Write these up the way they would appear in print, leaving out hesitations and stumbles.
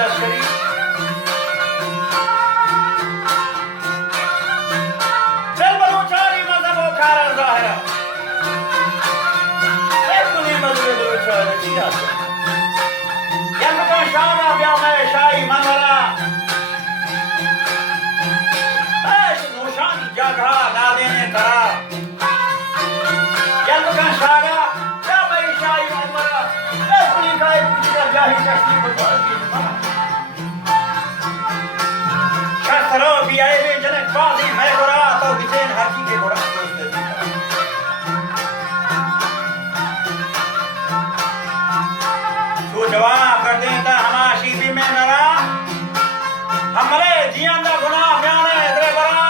लश्करी चल बलूचारी मजहब खारा ज़ाहिरा कुनी मजहब बलूचारी किया यंग का शाना ब्याह में शाही मनवरा ऐश नौशानी जगह ना देने करा यंग का शागा क्या भाई शाही मनवरा ऐश कुनी का एक जाहिर शक्ति को बहुत की शस्त्रों भी आए वे जनक बाजी मैं गोरा तो विजयन हाथी के गोरा दोस्त तू जवाब कर देता हमाशी भी में नरा हमरे जियां दा गुनाह बयाने इतरे बरा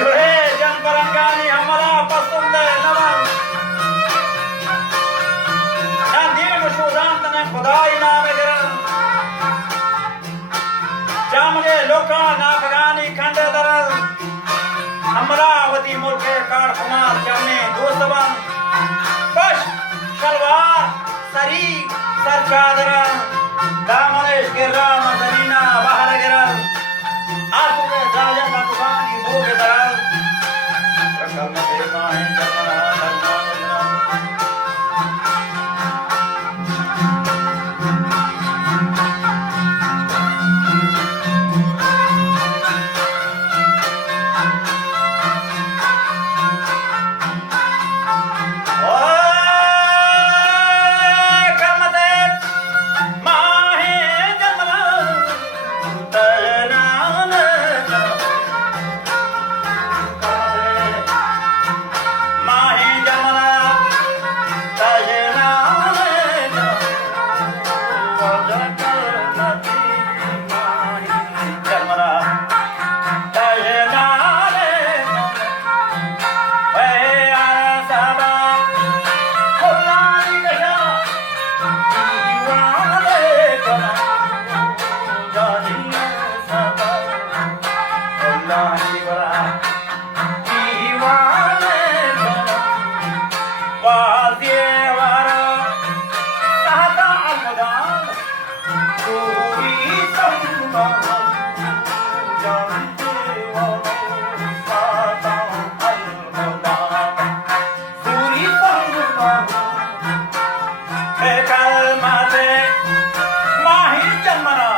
युहे जन परंगानी हमारा पसंद नवन खुदाई नाम गिरन जामले लोका नाफगानी खंड दरल अमरावती मुल्के कार कुमार चरने दोस्तवन पश शलवार सरी सर चादरन दामनेश गिराम जमीना बाहर गिरल आंसू के जाजा का दुकानी भोग दरल रकम से माहे जमना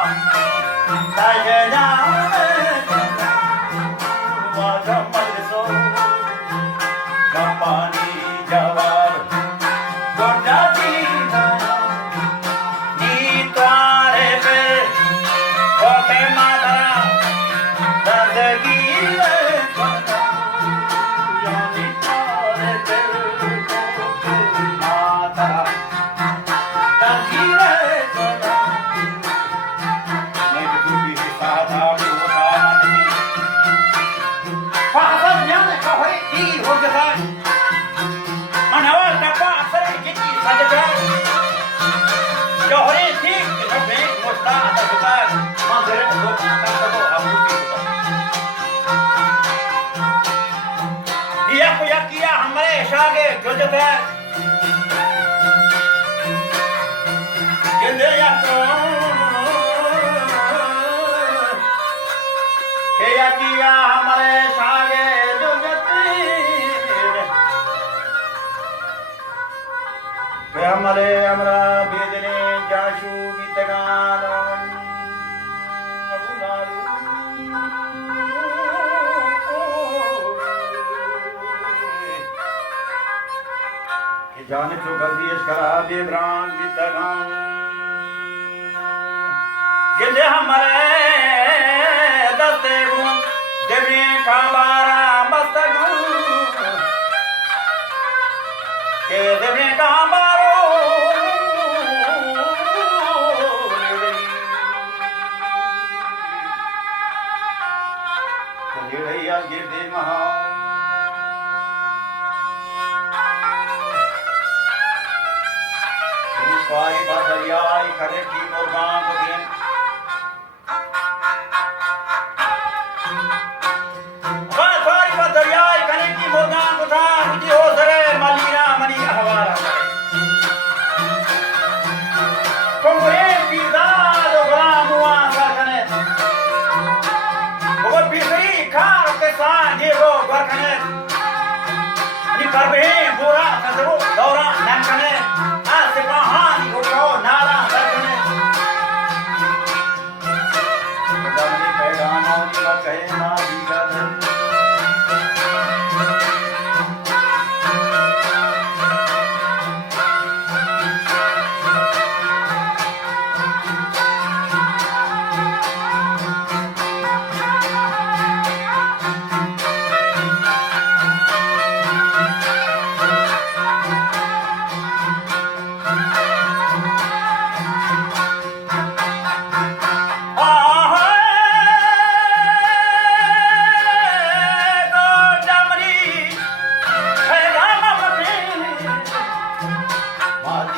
हमारे हमरा बेदने जाशु बितगान जाने तो बदियश करा बेब्रान बितगान गिले हमारे दस्ते गुण देवी काबारा मस्तगुन के देवी काबारा गिरदे महा स्वाई बदरियाई करे की मुर्गान बदियन स्वाई बदरियाई करे की मुर्गान बुधा मुझे हो सरे मलिया मनी हवारा करबे बुरा सदरो दौरा ननकने आसे कहानी उठो नारा दर्दने दमनी पैगाना निवा कहे मां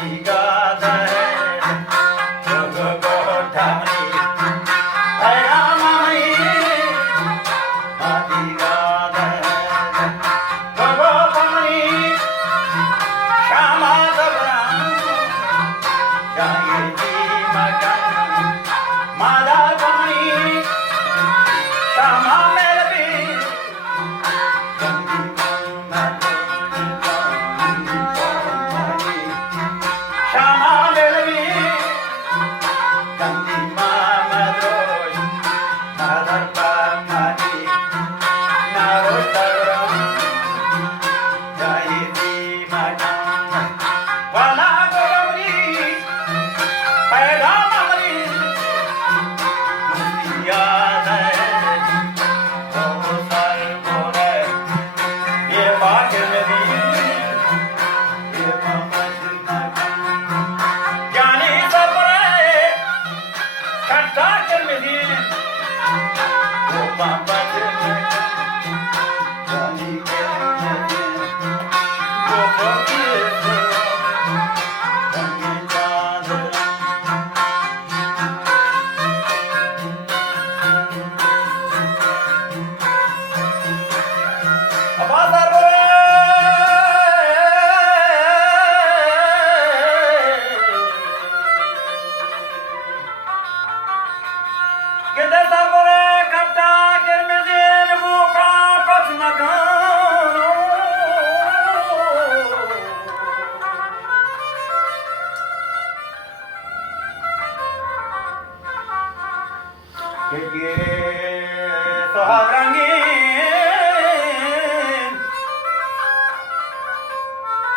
दीगा धन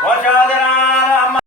Watch out,